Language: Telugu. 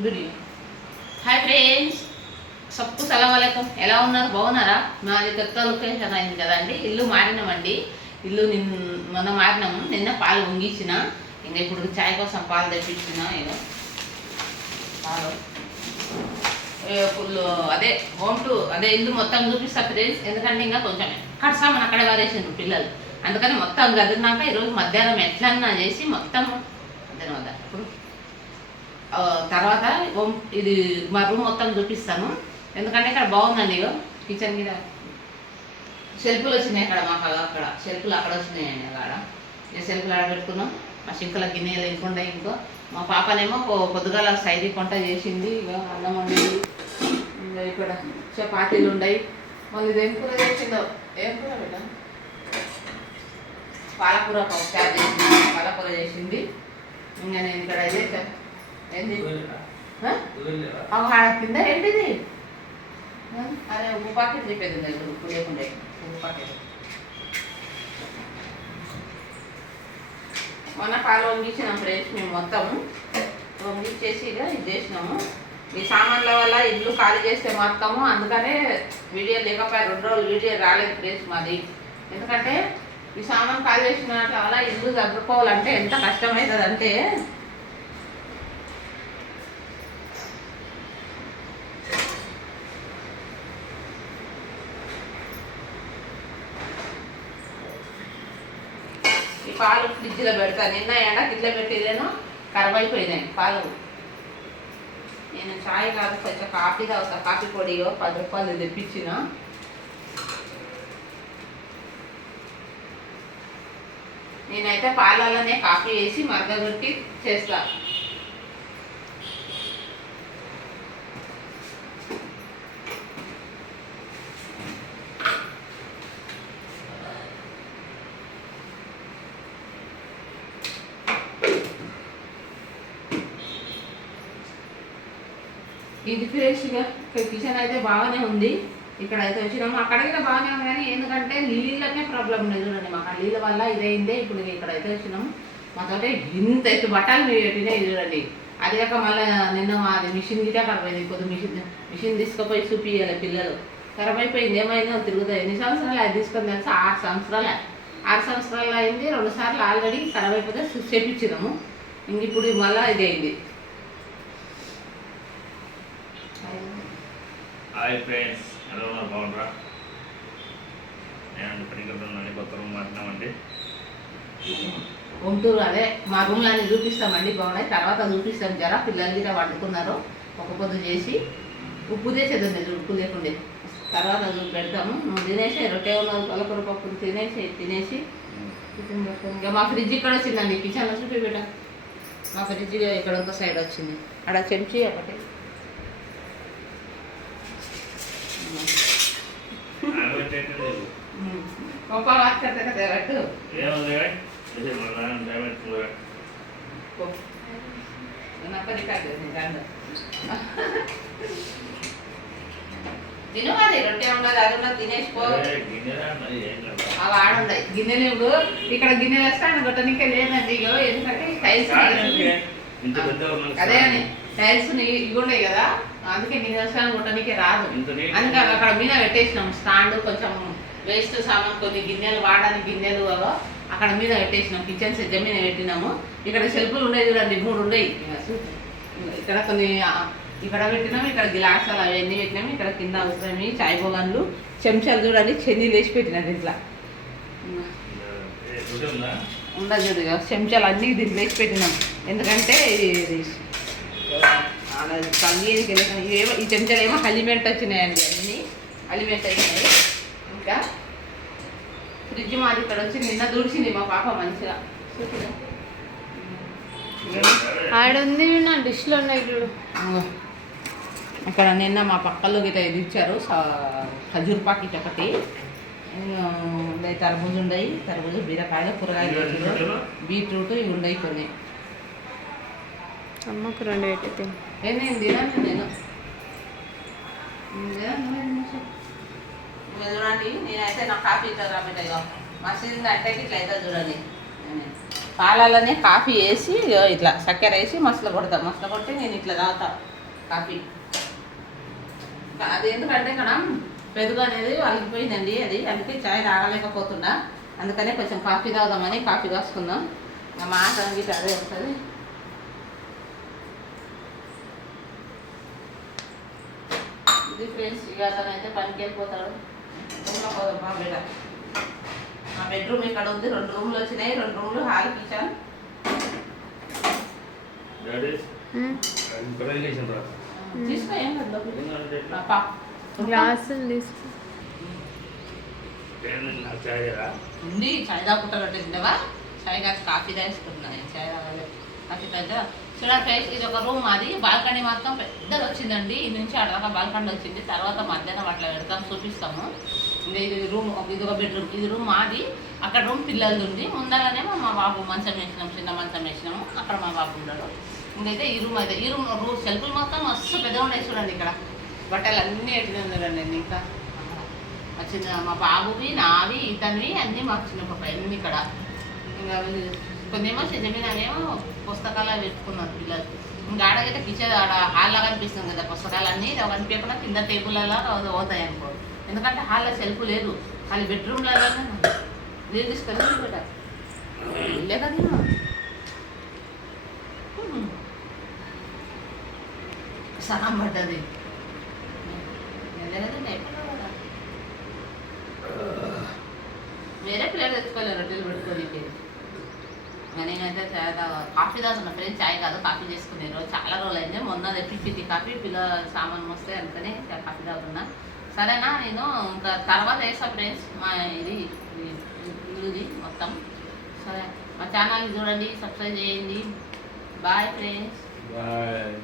వీడియో. హాయ్ ఫ్రెండ్స్, సబ్కు సలాం అలైకుం. ఎలా ఉన్నారు? బాగున్నారా? మాది కొత్త లొకేషన్ అయింది కదండి, ఇల్లు మారినామండి. ఇల్లు మొన్న మారినాము. నిన్న పాలు వంగించిన, ఇంకా ఇప్పుడు చాయ్ కోసం పాలు తెప్పించిన. ఏదో పాలు ఫుల్ అదే హోమ్ టు అదే ఇల్లు మొత్తం చూపిస్తా ఫ్రెండ్స్. ఎందుకంటే ఇంకా కొంచెం కడసామని అక్కడే వారేసిండ్రు పిల్లలు, అందుకని మొత్తం గదిరినాక ఈరోజు మధ్యాహ్నం ఎట్లన్నా చేసి మొత్తం మధ్యాహ్నం వద్ద ఇప్పుడు తర్వాత ఇది మా రూమ్ మొత్తం చూపిస్తాను. ఎందుకంటే ఇక్కడ బాగుందండి. ఇగో కిచెన్ మీద షెల్ఫ్లు వచ్చినాయి. అక్కడ మాకు అక్కడ షెల్ఫ్లు అక్కడ వచ్చినాయండి. అక్కడ ఇక షెల్ఫ్లు ఆడ పెట్టుకున్నాం. మా సింకుల గిన్నెలు ఇంకుండే. ఇంకో మా పాపనేమో పొద్దుగాల సైరీ కొంట చేసింది. ఇక అన్నం వండేది. ఇంకా ఇక్కడ చపాతీలు ఉన్నాయి. మళ్ళీ ఇది ఏం కూర చేసిందో, ఏం కూర పెట్టా, పాలకూర పప్పు చారు చేసింది. పాలకూర చేసింది. ఇంకా నేను ఇక్కడ అయితే ఏంది కింద ఏంటిది, అదే ఉప్పు పాకెట్ చెప్పేది ఉంది. ఇప్పుడు ఉప్పు లేకుండా ఉప్పు పాకెట్. మొన్న పాలు వంగించినాం ఫ్రెండ్స్. మేము మొత్తం వంగించేసి ఇక ఇది చేసినాము. ఈ సామాన్ల వల్ల ఇల్లు ఖాళీ చేస్తే మొత్తము, అందుకనే వీడియో లేకపోయా 2 రోజులు వీడియో రాలేదు ఫ్రెండ్స్ మాది. ఎందుకంటే ఈ సామాన్ ఖాళీ చేసిన వల్ల ఇల్లు చదువుకోవాలంటే ఎంత కష్టమవుతుంది అంటే, ఈ పాలు ఫ్రిడ్జ్లో పెడతా. నిన్న ఎండకి ఇట్లా పెట్టిలేను, ఖరాబ్ అయిపోయినాయి పాలు. నేను చాయ్ కాదు కొంచెం కాఫీ తాగుతా. కాఫీ పొడి 10 రూపాయలు తెప్పించిన. నేనైతే పాలలోనే కాఫీ వేసి మరగబెట్టి చేస్తా. ఇది ఫ్రెష్గా కిచెన్ అయితే బాగానే ఉంది. ఇక్కడ అయితే వచ్చినాము. అక్కడికి బాగానే ఉంది, కానీ ఎందుకంటే నీళ్ళనే ప్రాబ్లం ఉంది చూడండి. మాకు ఆ నీళ్ళ వల్ల ఇదైందే. ఇప్పుడు ఇక్కడ అయితే వచ్చినాము. మాతోటే ఇంత ఎత్తు బట్టలు మీరు పెట్టినా ఇది చూడండి. అది కాక మళ్ళీ నిన్న అది మిషన్ గిటే ఖరాబ్ అయింది. కొద్ది మిషన్ తీసుకుపోయి చూపియాలి. పిల్లలు ఖరాబ్ అయిపోయింది. ఏమైందో తిరుగుతాయి. ఎన్ని సంవత్సరాలు అది తీసుకొని తెలుసా? 6 సంవత్సరాలు. 6 సంవత్సరాలు అయింది. 2 సార్లు ఆల్రెడీ ఖరాబ్ అయిపోతే చేపించినాము. ఇంక ఇప్పుడు మళ్ళీ ఇది అయింది. హాయ్ ఫ్రెండ్స్, ఎలా ఉన్నారు? బాగుంటారా? నేను పనికొస్తున్నాను. కొత్త రూమ్ మాట్లాడమండి. హోమ్ టూర్ అదే మా రూమ్లో అన్ని చూపిస్తామండి. బాగున్నాయి. తర్వాత చూపిస్తాం. జరా పిల్లలు గిట్ట వండుకున్నారు. ఒక పొద్దు చేసి ఉప్పు తెచ్చేదండి ఉప్పు లేకుండే. తర్వాత పెడతాము. నువ్వు తినేసి రొట్టె ఉన్నది పాలకూర పప్పు తినేసి ఇక మా ఫ్రిడ్జ్ ఇక్కడ వచ్చిందండి. కిచెన్లో చూపిబెట్ట. మా ఫ్రిడ్జ్ ఇక్కడ ఒక సైడ్ వచ్చింది. అక్కడ చెంచి ఒకటి తిను. అది రొట్టె ఉన్నది, అది ఉన్నది తినేసిపో. అవి ఆడున్నాయి గిన్నెలు. ఇక్కడ గిన్నెలు వేస్తే ఆయన గొట్టనికే లేదండి. ఇగో ఎందుకంటే టైల్స్ అదే అని టైల్స్ ఇవి ఉన్నాయి కదా, అందుకే గిన్నె వేస్తాను గొట్టనికే రాదు. అందుకే అక్కడ మీద పెట్టేసినాం స్టాండ్. కొంచెం వేస్ట్ సామాన్ కొన్ని గిన్నెలు వాడడానికి గిన్నెలు అక్కడ మీద పెట్టేసినాం. కిచెన్ సెట్ మీద పెట్టినాము. ఇక్కడ షెల్ఫ్లు ఉన్నాయి చూడండి, 3 ఉన్నాయి. ఇక్కడ కొన్ని ఇక్కడ పెట్టినాము. ఇక్కడ గ్లాసులు అవన్నీ పెట్టినాము. ఇక్కడ కింద అవసరమే చాయ్ బోగాన్లు, చెంచాలు చూడండి. చెన్నీలు వేసి పెట్టినారు. ఇట్లా ఉండదు చూడు. చెంచాలు అన్నీ దీంట్లో వేసి పెట్టినాం. ఎందుకంటే ఇది తల్లికి ఈ చెంచాలు ఏమో అలిమెంట్ వచ్చినాయండి. అన్నీ అలిమెంట్ అయినాయి. ఇంకా ఫ్రిడ్జ్ మాది ఇక్కడ వచ్చి నిన్న దూడిచింది మా పాప మంచిగా. ఆడ ఉంది డిష్లో ఉన్నాయి చూడు. అక్కడ నిన్న మా పక్కల్లో గిట్ట ఇది ఇచ్చారు. ఖజూర్ పాకెట్ ఒకటి, తర్బూజు ఉన్నాయి. తర్బూజు, బీరకాయలు, కూరగాయలు, బీట్రూట్ ఇవి ఉన్నాయి కొన్ని. అమ్మకు 2 పెట్టితే ఏమేమి తినాను నేను చూడండి. నేనైతే నా కాఫీ ఇట్లా రాబెట్టాయి మసీదు అంటే ఇట్లా అవుతుంది చూడండి. పాలలోనే కాఫీ వేసి ఇట్లా చక్కెర వేసి మసలు కొడతాం. మసలు కొట్టి నేను ఇట్లా తాగుతా కాఫీ. అది ఎందుకంటే ఇక్కడ పెరుగు అనేది అలిగిపోయిందండి, అది అందుకే చాయ్ తాగలేకపోతున్నా. అందుకనే కొంచెం కాఫీ తాగుదామని కాఫీ కాసుకుందాం. మా ఆటకి అదే వస్తుంది. ఇది ఫ్రెండ్స్, ఇక అతనైతే పనికి వెళ్ళిపోతాడు. పోదాం మా బెడ. మా బెడ్రూమ్ ఇక్కడ ఉంది. 2 రూమ్లు వచ్చినాయి, 2 రూమ్లు, హాల్, కిచెన్. తీసుకో, ఏం లేదు గ్లాస్ తీసుకో. ఉంది. చాయ్ తాగుకుంటా పెట్టేసిందేవా? చాయ్ కాదు, కాఫీ తాగేసుకుంటున్నా నేను. చాయ్ తాగలేదు, కాఫీ తాగితే చూడండి ఫ్రెండ్స్, ఇది ఒక రూమ్. అది బాల్కనీ మాత్రం పెద్దది వచ్చిందండి. ఇది నుంచి అడదాకా బాల్కనీ వచ్చింది. తర్వాత మధ్యాహ్నం అట్లా పెడతాం, చూపిస్తాము. ఇంకా ఇది రూమ్, ఇది ఒక బెడ్రూమ్. ఇది రూమ్ మాది. అక్కడ రూమ్ పిల్లలది ఉంది. ముందరనేమో మా బాబు మంచం వేసినాము, చిన్న మంచం వేసినాము. అక్కడ మా బాబు ఉన్నాడు. ఇంకైతే ఈ రూమ్ అయితే, ఈ రూమ్ సెల్ఫులు మొత్తం మస్తు పెద్దగా ఉన్నాయి చూడండి. ఇక్కడ బట్టలు అన్నీ ఎట్టిన చూడండి. ఇంకా చిన్న మా బాబువి, నావి, ఇతనివి అన్నీ మాకు చిన్న పాప అన్నీ ఇక్కడ. ఇంకా కొన్నేమో చెజమీనేమో పుస్తకాలు పెట్టుకున్నారు పిల్లలు. ఇంకా ఆడగైతే కిచెన్ ఆడ హాల్లో కనిపిస్తుంది కదా పుస్తకాలన్నీ. కనిపించకుండా కింద టేబుల్లలో పోతాయి అనుకో. ఎందుకంటే హాల్లో సెల్ఫ్ లేదు, ఖాళీ బెడ్రూమ్లలోనే నీళ్ళు తీసుకొని పెట్టారు. లేదా సహం పడ్డది. వేరే ప్లేట్ తెచ్చుకోలేదు రొట్టెలు పెట్టుకోనికి. నేనైతే కాఫీ తాగుతున్నా ఫ్రెండ్స్. చాయ్ కాదు, కాఫీ చేసుకునే రోజు చాలా రోజులు అయింది. మొన్న తెప్పించింది కాఫీ, పిల్లల సామాన్ వస్తే అందుకనే కాఫీ తాగుతున్నా. సరేనా, నేను ఇంకా తర్వాత వేస్తా ఫ్రెండ్స్ మా ఇది ఇల్లుది మొత్తం. సరే, మా ఛానల్ని చూడండి, సబ్స్క్రైబ్ చేయండి. Bye friends. బాయ్.